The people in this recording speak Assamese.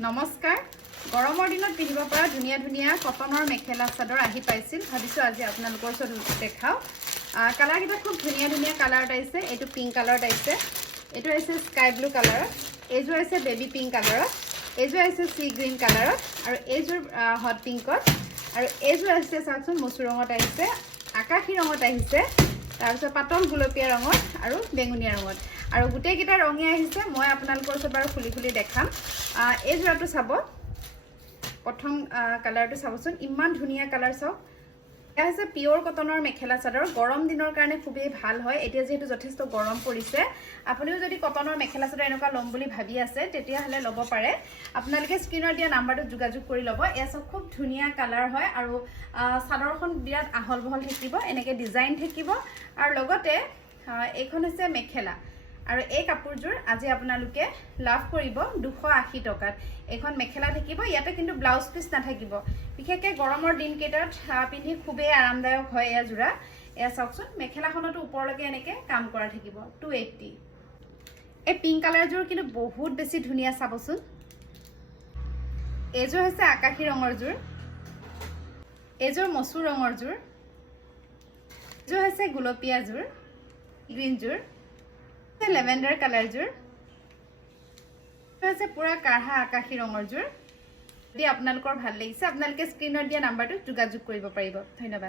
নমস্কাৰ গৰমৰ দিনত পিন্ধিব পৰা ধুনীয়া ধুনীয়া কটনৰ মেখেলা চাদৰ আহি পাইছিল ভাবিছো আজি আপোনালোকৰ ওচৰত দেখাও কালাৰ কিটা খুব ধুনীয়া ধুনীয়া কালাৰত আহিছে এটো পিংক কালাৰত আহিছে এটো আছে স্কাই ব্লু কালাৰত এজো আছে বেবি পিংক কালাৰত এজো আছে সি গ্ৰীন কালাৰত আৰু এজো হট পিংকত আৰু এজো আছে চাওকচোন মসুৰ ৰঙত আহিছে আকাশী ৰঙত আহিছে তাৰপিছত পাতল গুলপীয়া ৰঙত আৰু বেঙুনীয়া ৰঙত আৰু গুটেই কিটা ৰঙে আহিছে মই আপোনালোকৰ ওচৰত বাৰু খুলি খুলি দেখাম এই জোৰাটো চাব প্ৰথম কালাৰটো চাবচোন ইমান ধুনীয়া কালাৰ চাওক এটা আছে পিওৰ কটনৰ মেখেলা চাদৰ গৰম দিনৰ কাৰণে খুবেই ভাল হয় এতিয়া যেহেতু যথেষ্ট গৰম পৰিছে আপুনিও যদি কটনৰ মেখেলা চাদৰ এনেকুৱা লম বুলি ভাবি আছে তেতিয়া হলে লব পাৰে আপোনালোকে স্ক্ৰিনত দিয়া নাম্বাৰটো যোগাযোগ কৰি লব এয়া খুব ধুনীয়া কালাৰ হয় আৰু চাদৰখন বিৰাট আহল বহল থাকিব এনেকে ডিজাইন থাকিব আৰু লগতে এইখন হৈছে মেখেলা আৰু এই কাপোৰজোৰ আজি আপোনালোকে লাভ কৰিব 280 টকাত এখন মেখেলা থাকিব ইয়াতে কিন্তু ব্লাউজ পিস নাথাকিব বিশেষকৈ গৰমৰ দিন কেইটাত পিন্ধি খুবেই আৰামদায়ক হয় এয়া জোৰা এয়া চাওকচোন মেখেলাখনটো ওপৰলৈকে এনেকে কাম কৰা থাকিব 280 এই পিংক কালাৰজোৰ কিন্তু বহুত বেছি ধুনীয়া চাবচোন এজোৰ হৈছে আকাশী ৰঙৰ জোৰ এজোৰ মসুৰ ৰঙৰ জোৰ এজোৰ হৈছে গুলপীয়া জোৰ গ্ৰীন জোৰ লেভেণ্ডাৰ কালাৰ জোৰ আছে পুৰা কাঢ়া আকাশী ৰঙৰ জোৰ যদি আপোনালোকৰ ভাল লাগিছে আপোনালোকে স্ক্ৰিনত দিয়া নাম্বাৰটো যোগাযোগ কৰিব পাৰিব ধন্যবাদ